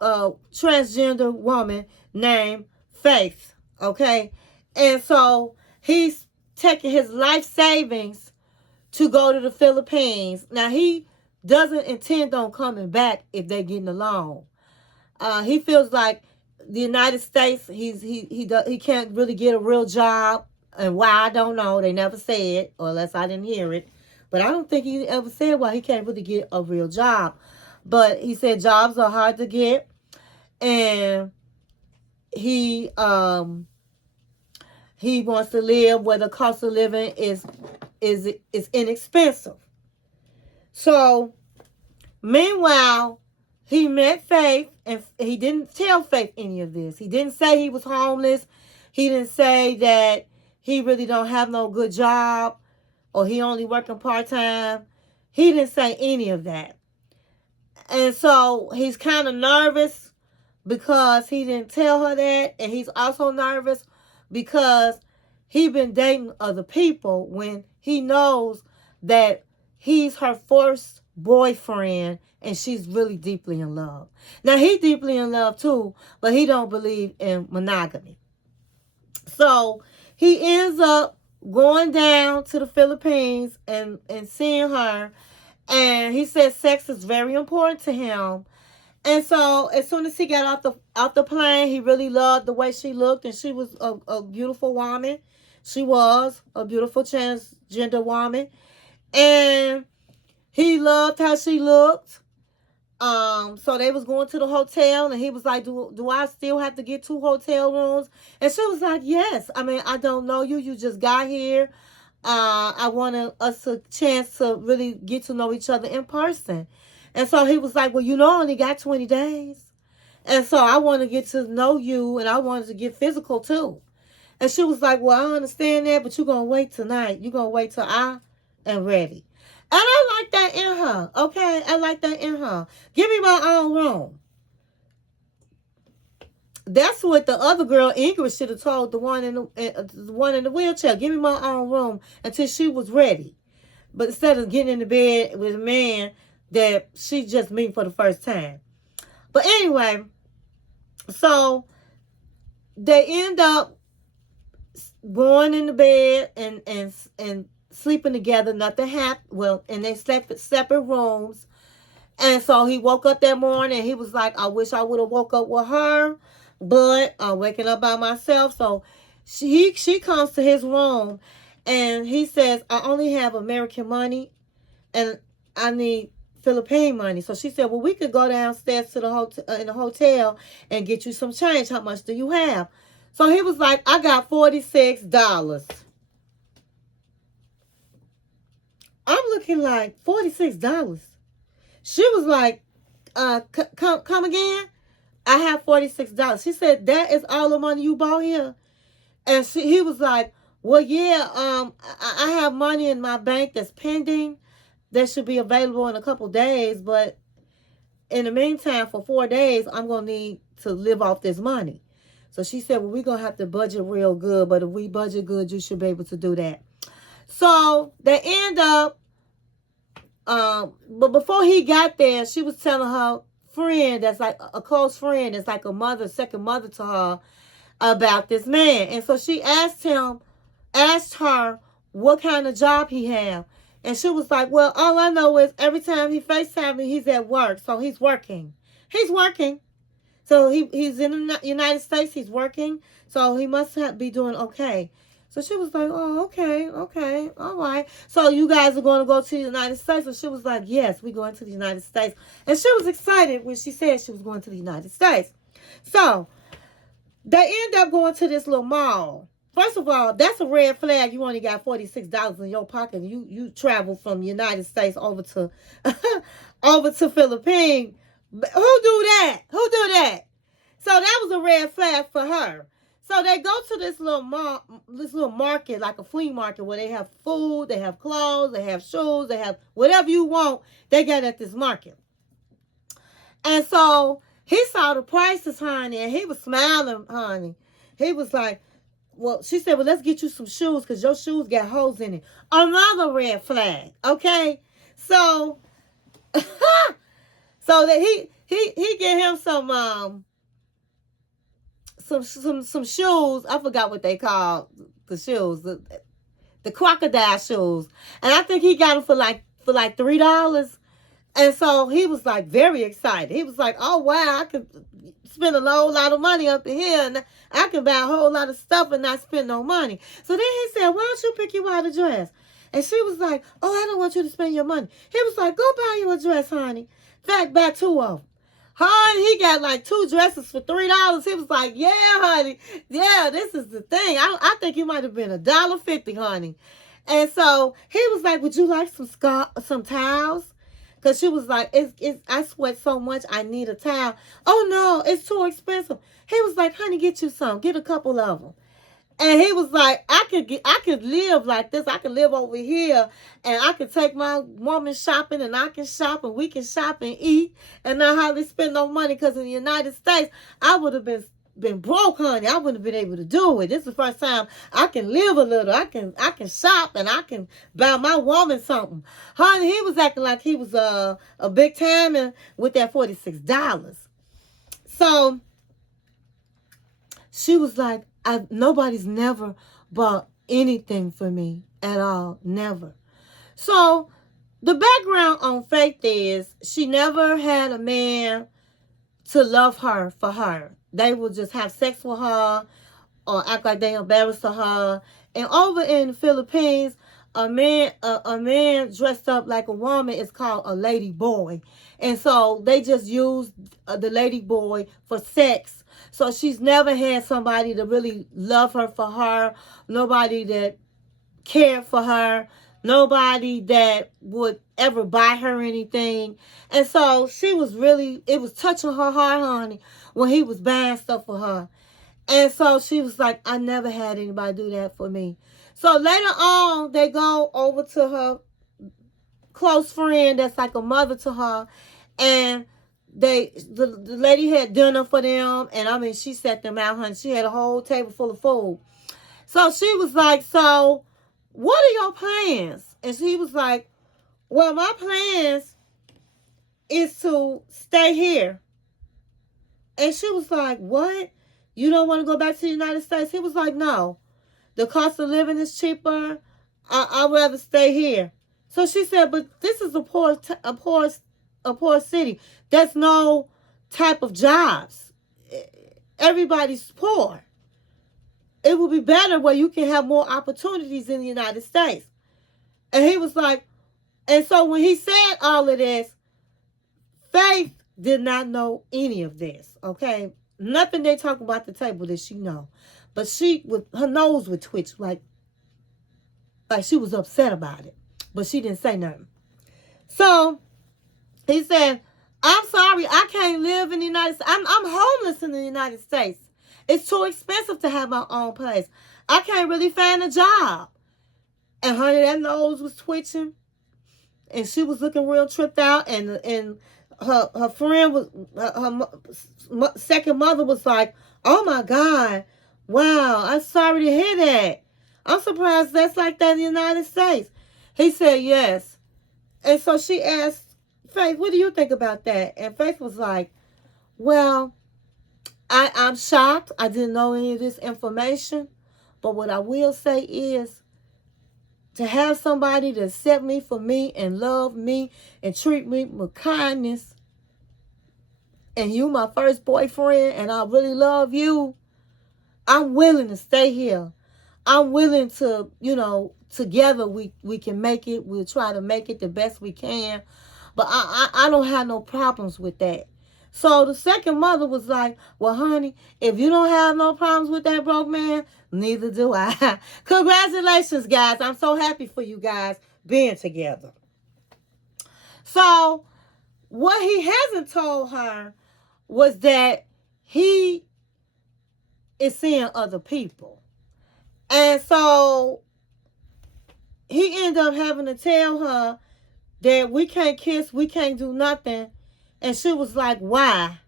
transgender woman named Faith. Okay, and so he's taking his life savings to go to the Philippines. Now he doesn't intend on coming back if they're getting along. He feels like the United States, he can't really get a real job, and why I don't know. They never said, or unless I didn't hear it. But I don't think he ever said why he can't really get a real job. But he said jobs are hard to get, and he wants to live where the cost of living is inexpensive. So meanwhile, he met Faith, and he didn't tell Faith any of this. He didn't say he was homeless. He didn't say that he really don't have no good job, or he only working part-time. He didn't say any of that. And so he's kind of nervous because he didn't tell her that. And he's also nervous because he's been dating other people when he knows that he's her first boyfriend and she's really deeply in love. Now, he's deeply in love too, but he don't believe in monogamy. So he ends up going down to the Philippines and seeing her. And he said sex is very important to him. And so as soon as he got off the plane, he really loved the way she looked. And she was a beautiful woman. She was a beautiful transgender woman. And he loved how she looked. So they was going to the hotel, and he was like, do I still have to get 2 hotel rooms? And she was like, yes. I mean, I don't know you. You just got here. I wanted us a chance to really get to know each other in person. And so he was like, well, I only got 20 days. And so I want to get to know you, and I wanted to get physical too. And she was like, well, I understand that, but you're going to wait tonight. You're going to wait till I am ready. And I like that in her, okay? I like that in her. Give me my own room. That's what the other girl, Ingrid, should have told the one in the wheelchair. Give me my own room until she was ready. But instead of getting in the bed with a man that she just meeting for the first time. But anyway, so they end up going in the bed and sleeping together. Nothing happened. Well, and they slept in separate rooms. And so he woke up that morning and he was like, I wish I would have woke up with her, but I'm waking up by myself. So she comes to his room and he says, I only have American money and I need Philippine money. So she said, well, we could go downstairs to the hotel in the hotel and get you some change. How much do you have? So he was like, I got $46. I'm looking like $46. She was like, come again? I have $46. She said, that is all the money you bought here? And he was like, well, yeah, I have money in my bank that's pending. That should be available in a couple days. But in the meantime, for 4 days, I'm going to need to live off this money. So she said, well, we're going to have to budget real good. But if we budget good, you should be able to do that. So they end up, but before he got there, she was telling her friend that's like a close friend, that's like a mother, second mother to her, about this man. And so she asked her what kind of job he have. And she was like, well, all I know is every time he FaceTime me, he's at work. So he's working. He's working. So he's in the United States. He's working. So he must be doing okay. So she was like, oh, okay, all right. So you guys are going to go to the United States? And she was like, yes, we're going to the United States. And she was excited when she said she was going to the United States. So they end up going to this little mall. First of all, that's a red flag. You only got $46 in your pocket. You travel from the United States over to Philippines. Who do that? So that was a red flag for her. So they go to this little market, like a flea market, where they have food, they have clothes, they have shoes, they have whatever you want. They get at this market, and so he saw the prices, honey, and he was smiling, honey. He was like, "Well," she said, "Well, let's get you some shoes because your shoes got holes in it." Another red flag, okay? So, so that he get him some shoes. I forgot what they called the shoes, the crocodile shoes, and I think he got them for like $3. And so he was like very excited. He was like, "Oh wow, I could spend a whole lot of money up in here, and I can buy a whole lot of stuff and not spend no money." So then he said, "Why don't you pick you out a dress?" And she was like, "Oh, I don't want you to spend your money." He was like, "Go buy you a dress, honey. In fact, buy two of them." Honey, he got like two dresses for $3. He was like, "Yeah, honey. Yeah, this is the thing. I think it might have been $1.50, honey." And so he was like, "Would you like some towels?" Because she was like, I sweat so much, I need a towel. "Oh, no, it's too expensive." He was like, "Honey, get you some. Get a couple of them." And he was like, I could live like this. I could live over here, and I could take my woman shopping, and I can shop, and we can shop and eat, and not hardly spend no money. Because in the United States, I would have been broke, honey. I wouldn't have been able to do it. This is the first time I can live a little. I can shop, and I can buy my woman something. Honey, he was acting like he was a big time with that $46. So she was like, nobody's never bought anything for me at all. Never. So the background on Faith is she never had a man to love her for her. They would just have sex with her or act like they embarrassed her. And over in the Philippines, a man dressed up like a woman is called a lady boy. And so they just use the lady boy for sex. So she's never had somebody to really love her for her, nobody that cared for her, nobody that would ever buy her anything. And so she was really, it was touching her heart, honey, when he was buying stuff for her. And so she was like, "I never had anybody do that for me." So later on, they go over to her close friend that's like a mother to her, and the lady had dinner for them, and I mean, she set them out, honey. She had a whole table full of food. So she was like, "So what are your plans?" And she was like, "Well, my plans is to stay here." And she was like, "What? You don't want to go back to the United States?" He was like, "No. The cost of living is cheaper. I'd rather stay here." So she said, "But this is a poor city. There's no type of jobs. Everybody's poor. It would be better where you can have more opportunities in the United States." And he was like, and so when he said all of this, Faith did not know any of this, okay? Nothing they talk about the table did she know. But her nose would twitch like she was upset about it. But she didn't say nothing. So he said, "I'm sorry, I can't live in the United States. I'm homeless in the United States. It's too expensive to have my own place. I can't really find a job." And honey, that nose was twitching. And she was looking real tripped out. And her friend was, her second mother was like, "Oh my God, wow, I'm sorry to hear that. I'm surprised that's like that in the United States." He said, "Yes." And so she asked Faith, "What do you think about that?" And Faith was like, "Well, I'm shocked. I didn't know any of this information. But what I will say is, to have somebody to accept me for me and love me and treat me with kindness, and you my first boyfriend, and I really love you, I'm willing to stay here. I'm willing to, together we can make it. We'll try to make it the best we can. But I don't have no problems with that." So the second mother was like, "Well, honey, if you don't have no problems with that broke man, neither do I." Congratulations, guys. I'm so happy for you guys being together. So what he hasn't told her was that he is seeing other people. And so he ended up having to tell her that we can't kiss, we can't do nothing. And she was like, why?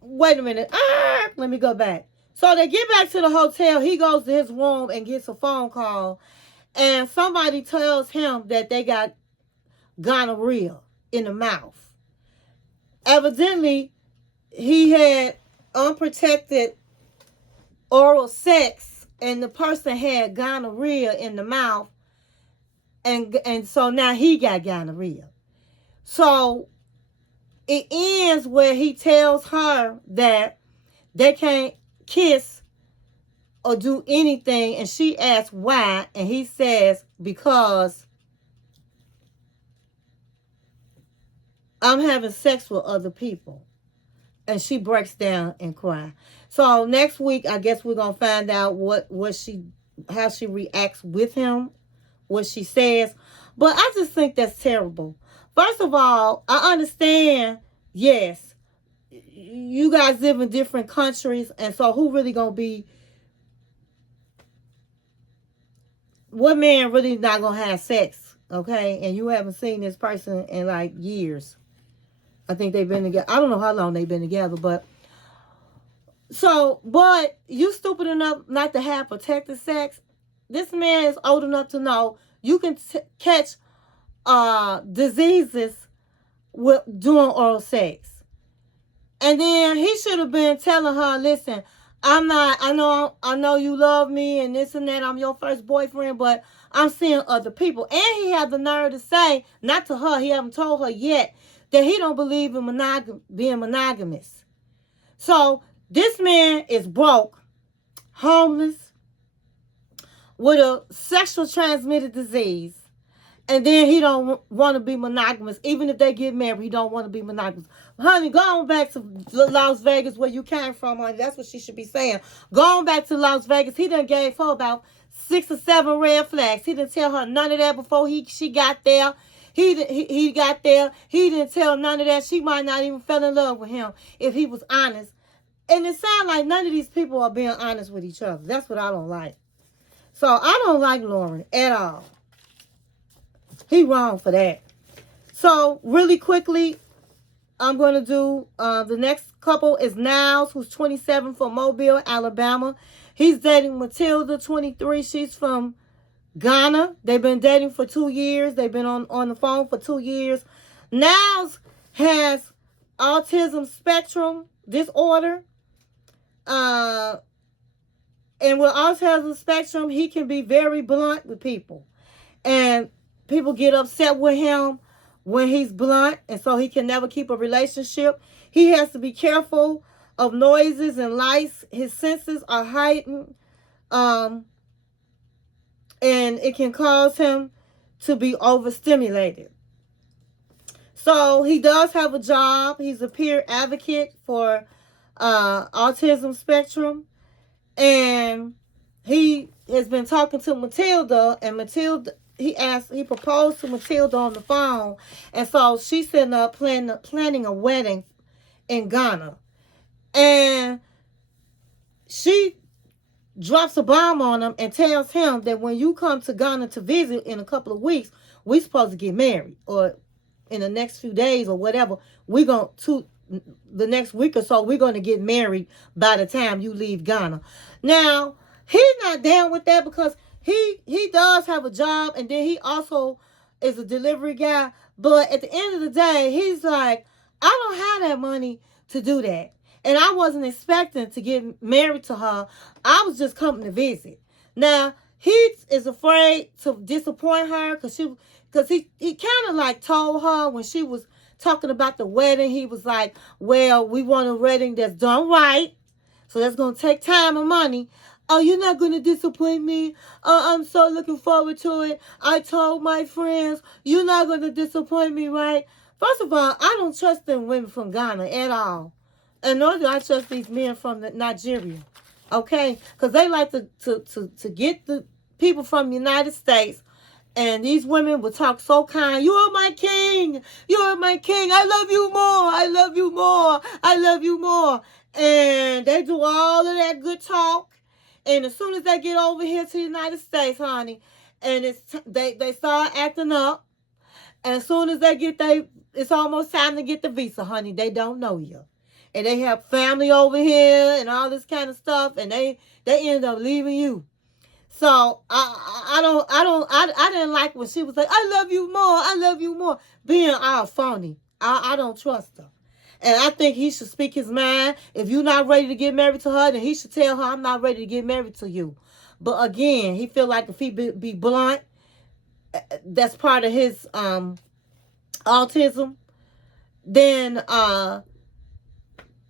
Wait a minute. Let me go back. So they get back to the hotel. He goes to his room and gets a phone call. And somebody tells him that they got gonorrhea in the mouth. Evidently, he had unprotected oral sex and the person had gonorrhea in the mouth. And so now he got gonorrhea. So it ends where he tells her that they can't kiss or do anything. And she asks why. And he says, because I'm having sex with other people. And she breaks down and cries. So next week, I guess we're going to find out how she reacts with him, what she says. But I just think that's terrible. First of all, I understand, yes, you guys live in different countries, and so who really gonna be, what man really not gonna have sex, okay? And you haven't seen this person in like years. I think they've been together. I don't know how long they've been together, but you stupid enough not to have protected sex. This man is old enough to know you can catch diseases with doing oral sex. And then he should have been telling her, listen, I know you love me and this and that. I'm your first boyfriend, but I'm seeing other people. And he had the nerve to say, not to her, he haven't told her yet, that he don't believe in being monogamous. So this man is broke, homeless, with a sexual transmitted disease. And then he don't want to be monogamous. Even if they get married, he don't want to be monogamous. Honey, go on back to Las Vegas where you came from, honey. That's what she should be saying. Go on back to Las Vegas. He done gave her about 6 or 7 red flags. He didn't tell her none of that before she got there. He got there. He didn't tell none of that. She might not even fell in love with him if he was honest. And it sounds like none of these people are being honest with each other. That's what I don't like. So I don't like Lauren at all. He wrong for that. So really quickly, I'm going to do the next couple is Niles, who's 27 from Mobile, Alabama. He's dating Matilda, 23. She's from Ghana. They've been dating for 2 years. They've been on the phone for 2 years. Niles has autism spectrum disorder. And with autism spectrum, he can be very blunt with people. And people get upset with him when he's blunt, and so he can never keep a relationship. He has to be careful of noises and lights. His senses are heightened, and it can cause him to be overstimulated. So he does have a job. He's a peer advocate for autism spectrum, and he has been talking to Matilda, and he proposed to Matilda on the phone. And so she's sitting up planning a wedding in Ghana. And she drops a bomb on him and tells him that when you come to Ghana to visit in a couple of weeks, we're supposed to get married. Or in the next few days or whatever, the next week or so, we're going to get married by the time you leave Ghana. Now, he's not down with that because he does have a job, and then he also is a delivery guy. But at the end of the day, he's like, I don't have that money to do that. And I wasn't expecting to get married to her. I was just coming to visit. Now, he is afraid to disappoint her because he kind of like told her when she was talking about the wedding, he was like, well, we want a wedding that's done right. So that's going to take time and money. Oh, you're not going to disappoint me? I'm so looking forward to it. I told my friends, you're not going to disappoint me, right? First of all, I don't trust them women from Ghana at all. And nor do I trust these men from Nigeria. Okay? Because they like to get the people from the United States And these women would talk so kind. You are my king. You are my king. I love you more. I love you more. I love you more. And they do all of that good talk. And as soon as they get over here to the United States, honey, and they start acting up. And as soon as it's almost time to get the visa, honey. They don't know you. And they have family over here and all this kind of stuff. And they end up leaving you. So I didn't like when she was like, I love you more, I love you more, being all phony. I don't trust her. And I think he should speak his mind. If you're not ready to get married to her, then he should tell her, I'm not ready to get married to you. But again, he feel like if he be blunt, that's part of his autism, then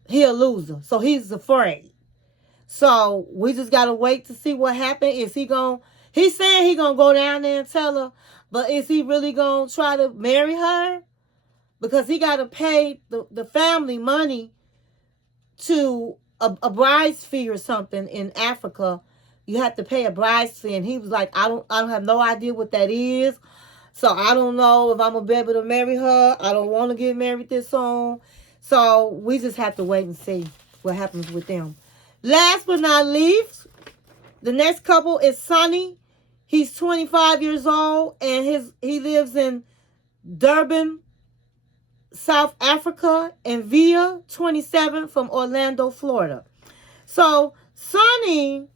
he a loser. So he's afraid. So we just gotta wait to see what happens. He's saying he gonna go down there and tell her, but is he really gonna try to marry her? Because he gotta pay the family money to a bride's fee or something in Africa. You have to pay a bride's fee, and he was like, I don't have no idea what that is. So I don't know if I'm gonna be able to marry her. I don't want to get married this soon. So we just have to wait and see what happens with them. Last but not least, the next couple is Sonny. He's 25 years old, and he lives in Durban, South Africa, and Via, 27, from Orlando, Florida. So Sonny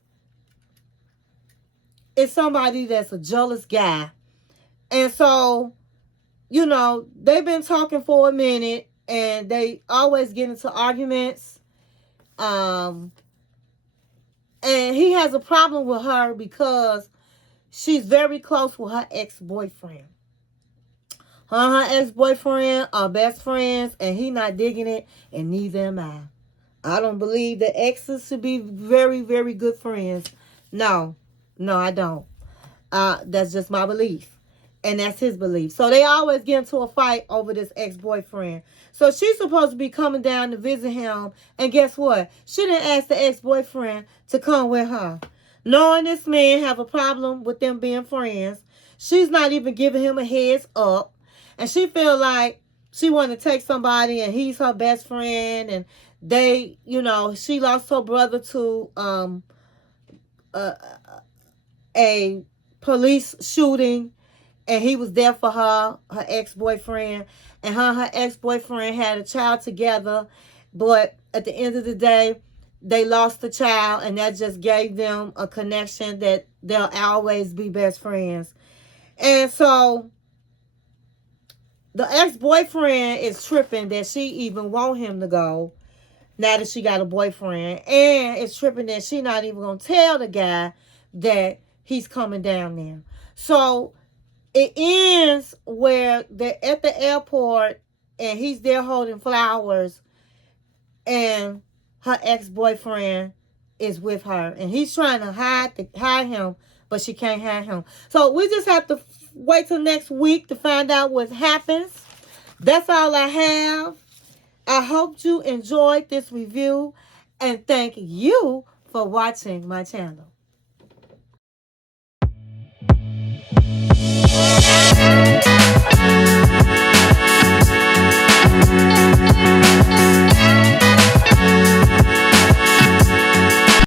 is somebody that's a jealous guy. And so, they've been talking for a minute, and they always get into arguments. And he has a problem with her because she's very close with her ex-boyfriend. Her and her ex-boyfriend are best friends, and he not digging it, and neither am I. I don't believe that exes should be very, very good friends. No, I don't. That's just my belief. And that's his belief. So they always get into a fight over this ex-boyfriend. So she's supposed to be coming down to visit him. And guess what? She didn't ask the ex-boyfriend to come with her. Knowing this man have a problem with them being friends, she's not even giving him a heads up. And she feel like she want to take somebody and he's her best friend. And they, she lost her brother to a police shooting. And he was there for her ex-boyfriend. And her ex-boyfriend had a child together. But at the end of the day, they lost the child. And that just gave them a connection that they'll always be best friends. And so the ex-boyfriend is tripping that she even want him to go. Now that she got a boyfriend. And it's tripping that she not even going to tell the guy that he's coming down there. So it ends where they're at the airport and he's there holding flowers and her ex-boyfriend is with her. And he's trying to hide him, but she can't hide him. So we just have to wait till next week to find out what happens. That's all I have. I hope you enjoyed this review, and thank you for watching my channel.